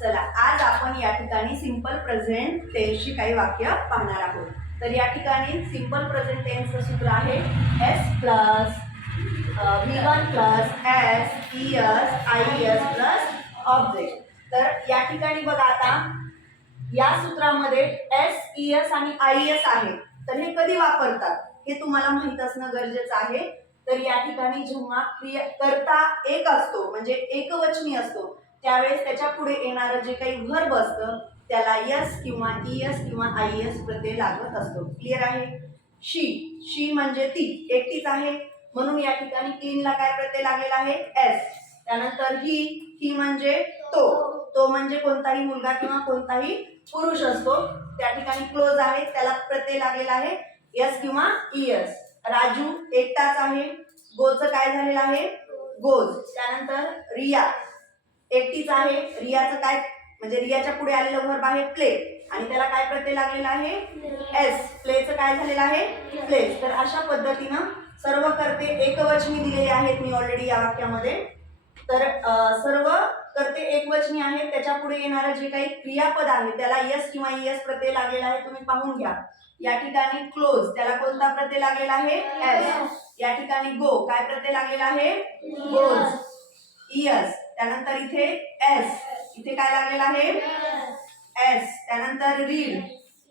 चला आज आपण या ठिकाणी सिंपल प्रेझेंट टेन्सची काही वाक्य पाहणार आहोत. तर या ठिकाणी सिंपल प्रेझेंट टेन्सचं सूत्र आहे S plus V one plus S E S I S plus object तर या ठिकाणी बघा आता या सूत्रामध्ये एस ई एस आणि आय एस आहे. तर हे कधी वापरतात? हे तुम्हाला माहीत असणं गरजेचं आहे. तर या ठिकाणी जेव्हा क्रिया करता एक असतो म्हणजे एकवचनी असतो त्यावेळेस त्याच्या पुढे येणारं जे काही व्हर्ब असतं त्याला यस किंवा ई एस किंवा आय एस प्रत्यय लागत असतो. क्लिअर आहे? शी शी म्हणजे ती. एकटीच आहे. म्हणून या ठिकाणी क्लीनला काय प्रत्यय लागलेला आहे? एस त्यानंतर ही ही म्हणजे तो. तो म्हणजे कोणताही मुलगा किंवा कोणताही पुरुष असतो. त्या ठिकाणी क्लोज आहे. त्याला प्रत्यय लागलेला आहे यस किंवा ई एस राजू एकटाच आहे. गोचं काय झालेलं आहे? गोज. त्यानंतर रिया. एकटीच आहे. रियाचं काय म्हणजे रियाच्या पुढे आलेलं वर्ब आहे प्ले आणि त्याला काय प्रत्यय लागलेला आहे? एस प्लेचं काय झालेलं आहे? प्लेस तर अशा पद्धतीनं सर्व कर्ते एकवचनी दिलेले आहेत मी ऑलरेडी या वाक्यामध्ये. तर सर्व कर्ते एकवचनी आहेत. त्याच्या पुढे येणारं जे काही क्रियापद आहे त्याला यस किंवा यस प्रत्यय लागलेला आहे तुम्ही पाहून घ्या. या ठिकाणी क्लोज त्याला कोणता प्रत्यय लागलेला आहे? एस या ठिकाणी गो काय प्रत्यय लागलेला आहे? गोज इयस त्यानंतर इथे एस इथे काय लागलेलं आहे? एस त्यानंतर रीड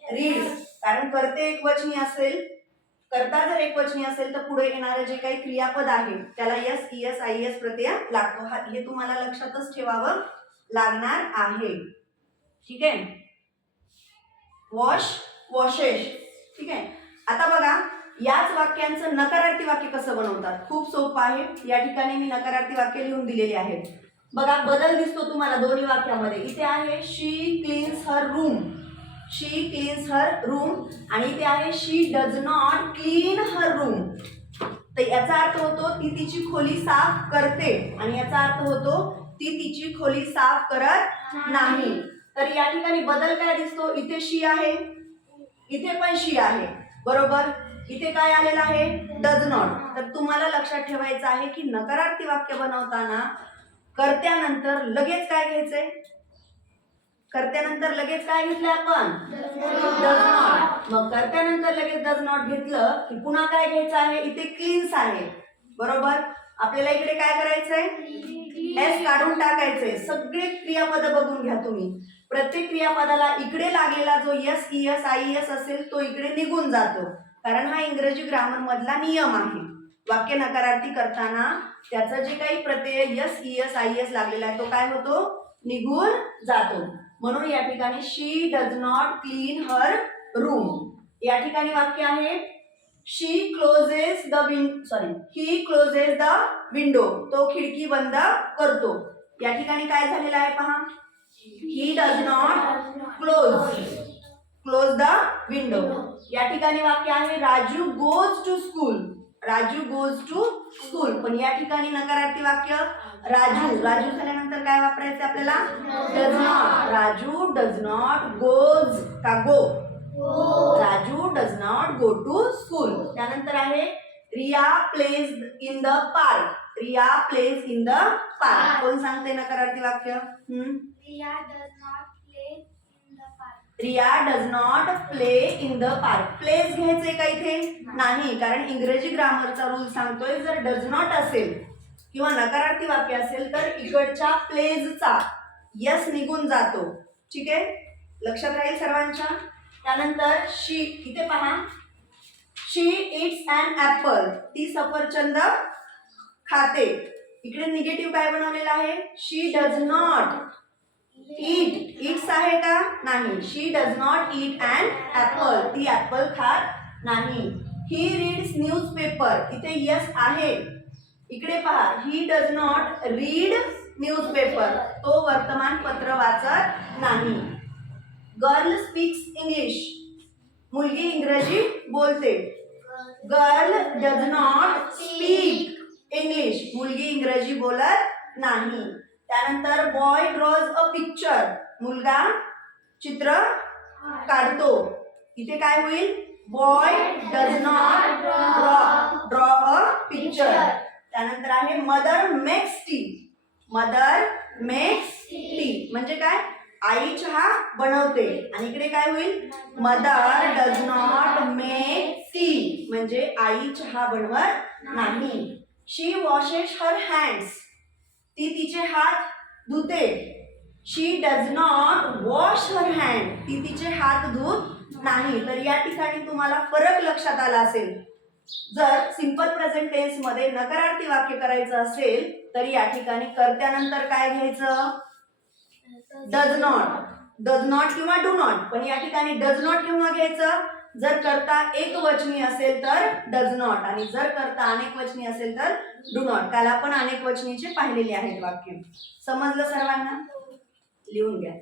रीड कारण करते एक वचनी असेल करता जर एक वचनी असेल तर पुढे येणारं जे काही क्रियापद आहे त्याला S E S I S प्रत्यय लागतो. हा हे तुम्हाला लक्षातच ठेवावं लागणार आहे. ठीक आहे? वॉश वॉशेश ठीक आहे? आता बघा याच वाक्यांचं नकारार्थी वाक्य कसं बनवतात? खूप सोपं आहे. या ठिकाणी मी नकारार्थी वाक्य लिहून दिलेली आहेत. बघा बदल दिसतो तुम्हाला दोन्ही वाक्यामध्ये. इथे आहे she cleans her room she cleans her room आणि इथे आहे she does not clean her room तर याचा अर्थ होतो ती तिची खोली साफ करते. आणि याचा अर्थ होतो ती तिची खोली साफ करत नाही. तर या ठिकाणी बदल काय दिसतो? इथे शी आहे. इथे पण शी आहे. बरोबर? इथे काय आलेलं आहे? डज नॉट तर तुम्हाला लक्षात ठेवायचं आहे की नकारार्थी वाक्य बनवताना कर्त्यानंतर लगेच काय घ्यायचंय? कर्त्यानंतर लगेच काय घेतलं आपण? डज नॉट मग कर्त्यानंतर लगेच डज नॉट घेतलं की पुन्हा काय घ्यायचं आहे? इथे क्लीन्स आहे. बरोबर? आपल्याला इकडे काय करायचंय? एस काढून टाकायचंय. सगळे क्रियापद बघून घ्या तुम्ही. प्रत्येक क्रियापदाला इकडे लागलेला जो S E S I S असेल तो इकडे निघून जातो. कारण हा इंग्रजी ग्रामर मधला नियम आहे. वाक्य नकारार्थी करताना त्याचं जे काही प्रत्यय S E S I S लागलेला आहे तो काय होतो? निघून जातो. म्हणून या ठिकाणी she does not clean her room या ठिकाणी वाक्य आहे she closes the wind sorry he closes the window तो खिडकी बंद करतो. या ठिकाणी काय झालेलं आहे पहा. He does not close close the window या ठिकाणी वाक्य आहे Raju goes to school Raju goes to school पण या ठिकाणी नकारार्थी वाक्य राजू. राजू झाल्यानंतर काय वापरायचं आपल्याला? Does not Raju does not goes का go Raju does not go to school त्यानंतर आहे Riya plays in the park Riya plays in the park कोण सांगते नकारार्थी वाक्य? हम्म? Riya does not play in the park plays घ्यायचे का इथे? नाही. कारण इंग्रजी ग्रामरचा रूल सांगतोय जर डज नॉट असेल किंवा नकारार्थी वाक्य असेल तर इकडच्या प्लेजचा यस निघून जातो. ठीक आहे? लक्षात राहील सर्वांच्या? त्यानंतर शी इथे पहा. शी इट्स अन ऍपल ती सफरचंद खाते. इकडे निगेटिव्ह काय बनवलेलं आहे? She does not eat eats आहे का नाही. She does not eat and apple ती ॲपल खात नाही. ही रीड्स न्यूजपेपर इथे यस आहे. इकडे पहा. He does not read newspaper तो वर्तमानपत्र वाचत नाही. गर्ल स्पीक्स इंग्लिश मुलगी इंग्रजी बोलते. Girl does not speak English मुलगी इंग्रजी बोलत नाही. त्यानंतर बॉय ड्रॉज अ पिक्चर मुलगा चित्र काढतो. इथे काय होईल? Boy does not draw draw a picture त्यानंतर आहे mother makes tea mother makes tea म्हणजे काय? आई चहा बनवते. आणि इकडे काय होईल? Mother does not make tea म्हणजे आई चहा बनवत नाही. शी वॉशेस हर हँड्स ती तिचे हात धुते. She does not wash her hand ती तिचे हात धुत नाही. तर या ठिकाणी तुम्हाला फरक लक्षात आला असेल. जर सिंपल प्रेझेंट टेन्समध्ये नकारार्थी वाक्य करायचं असेल तर या ठिकाणी कर्त्यानंतर काय घ्यायचं? डज नॉट डज नॉट किंवा डू नॉट पण या ठिकाणी डज नॉट केव्हा घ्यायचं? जर करता एक वचनी असेल तर डज नॉट आणि जर करता अनेक वचनी असेल तर डू नॉट काल आपण अनेक वचनीचे पाहिलेले आहेत वाक्य. समजलं सर्वांना? लिहून घ्या.